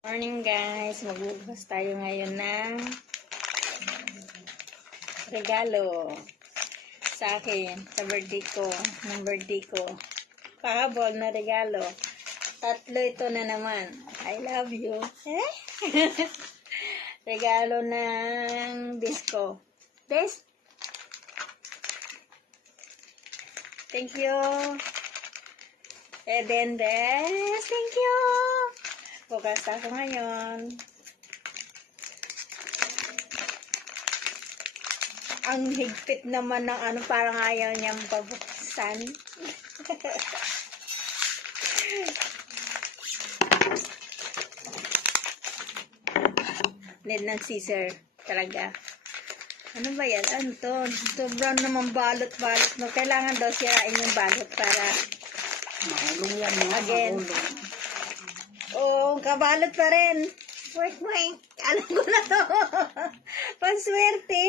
Morning guys, magbubukas tayo ngayon ng regalo sa akin, sa birthday ko, Pahabol na regalo. Tatlo ito na naman. I love you. Regalo ng disco. Des? Thank you. Eden Des. Thank you. Bukas ako ngayon. Ang higpit naman ng ano, parang ayaw niyang pabuksan. Need ng scissor talaga. Ano ba yan? Ano to? Sobrang naman balot-balot. No? Kailangan daw sirain yung balot para Mahulong yan, again. mahulong. Oh, kabalot pa rin. Wait. Alam ko na to. Panswerte.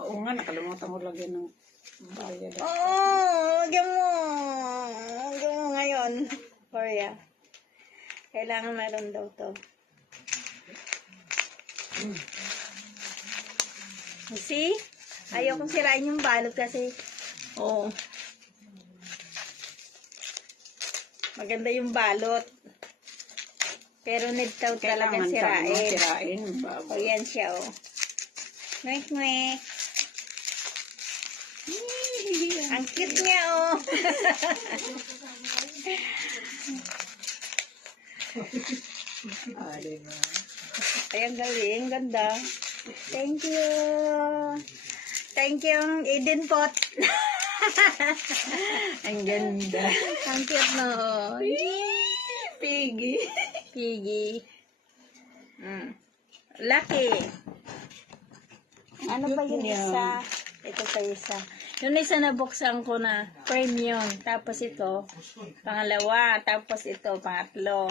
Oo nga, nakalimutan mo lagyan ng bayad. Oo, lagyan mo. Lagyan mo ngayon. Korea. Kailangan meron daw to. See? Ayaw kong sirain yung balot kasi maganda yung balot. Pero need daw talagang sirain. O yan siya, o. Mwek. Ang cute niya, o. Ay, ang galing. Ganda. Thank you. Thank you, Eden Pot. Ang ganda. Ang cute, no? Piggy. Lucky. Ano ba yung isa? Ito pa isa. Yung isa nabuksan ko na premium. Tapos ito, pangalawa. Tapos ito, pangatlo.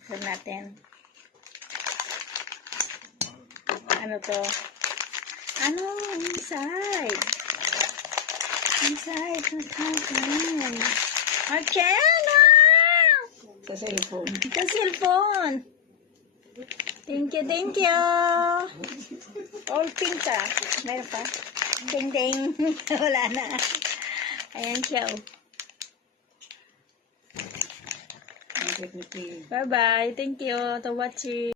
Ito natin. Ano to? Ano? Inside. Nagkakain. Archana! Sa cellphone. Sa cellphone. Thank you. All pink ah. Meron pa? Ding. Wala na. Ayan siya. Ang cute ni Piggy. Bye-bye. Thank you to watching.